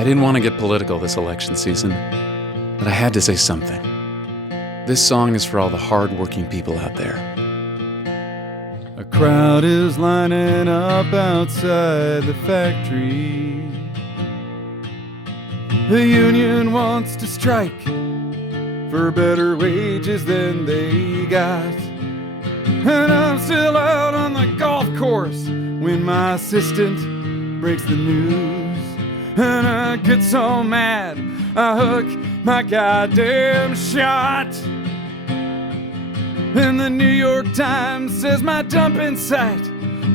I didn't want to get political this election season, but I had to say something. This song is for all the hard-working people out there. A crowd is lining up outside the factory. The union wants to strike for better wages than they got. And I'm still out on the golf course when my assistant breaks the news. And I get so mad, I hook my goddamn shot. And the New York Times says my dumping site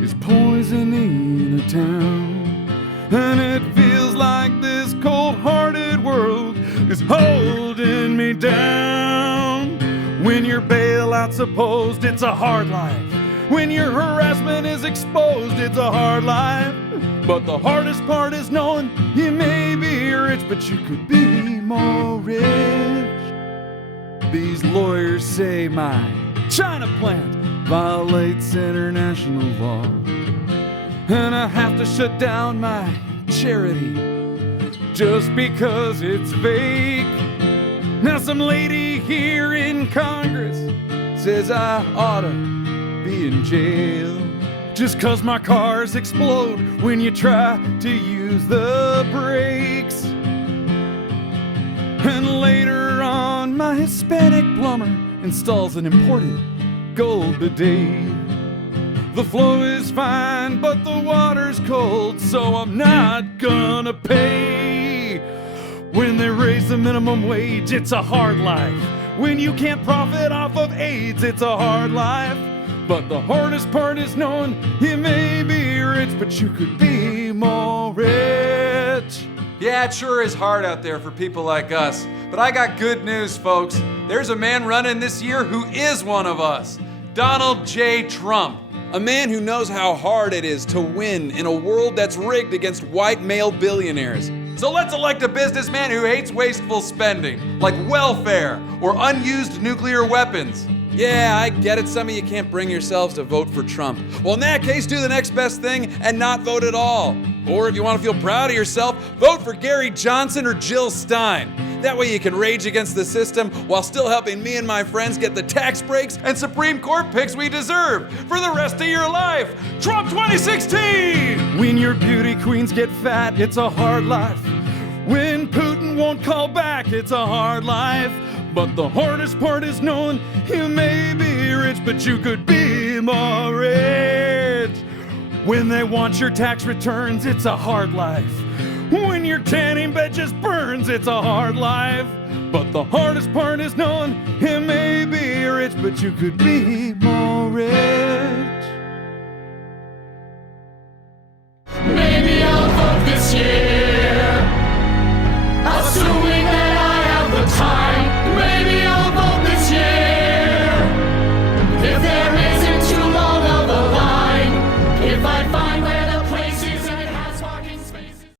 is poisoning a town. And it feels like this cold-hearted world is holding me down. When your bailout's opposed, it's a hard life. When your harassment is exposed, it's a hard life. But the hardest part is knowing you may be rich, but you could be more rich. These lawyers say my China plant violates international law, and I have to shut down my charity just because it's fake. Now some lady here in Congress says I oughta be in jail just cause my cars explode when you try to use the brakes. And later on, my Hispanic plumber installs an imported gold bidet. The flow is fine, but the water's cold, so I'm not gonna pay. When they raise the minimum wage, it's a hard life. When you can't profit off of AIDS, it's a hard life. But the hardest part is knowing you may be rich, but you could be more rich. Yeah, it sure is hard out there for people like us. But I got good news, folks. There's a man running this year who is one of us. Donald J. Trump. A man who knows how hard it is to win in a world that's rigged against white male billionaires. So let's elect a businessman who hates wasteful spending, like welfare or unused nuclear weapons. Yeah, I get it. Some of you can't bring yourselves to vote for Trump. Well, in that case, do the next best thing and not vote at all. Or if you want to feel proud of yourself, vote for Gary Johnson or Jill Stein. That way you can rage against the system while still helping me and my friends get the tax breaks and Supreme Court picks we deserve for the rest of your life. Trump 2016! When your beauty queens get fat, it's a hard life. When Putin won't call back, it's a hard life. But the hardest part is knowing you may be rich, but you could be more rich. When they want your tax returns, it's a hard life. When your tanning bed just burns, it's a hard life. But the hardest part is knowing you may be rich, but you could be more rich. Maybe I'll vote this year.